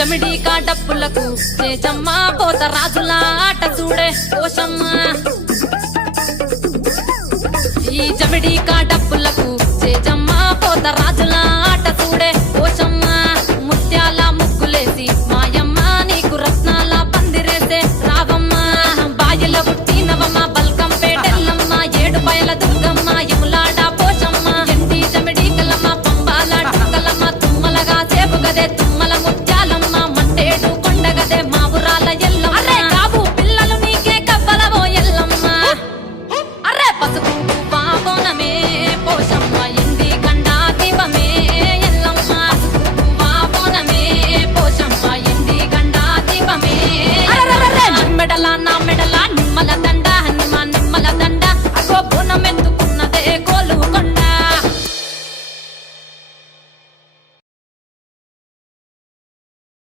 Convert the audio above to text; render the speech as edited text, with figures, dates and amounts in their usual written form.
జమిడి డప్పులకు చేజమ్మ పోత రాజుల ఆట చూడే ఓషమ్మ ఈ జమిడి డప్పులకు చేజమ్మ పోత రాజుల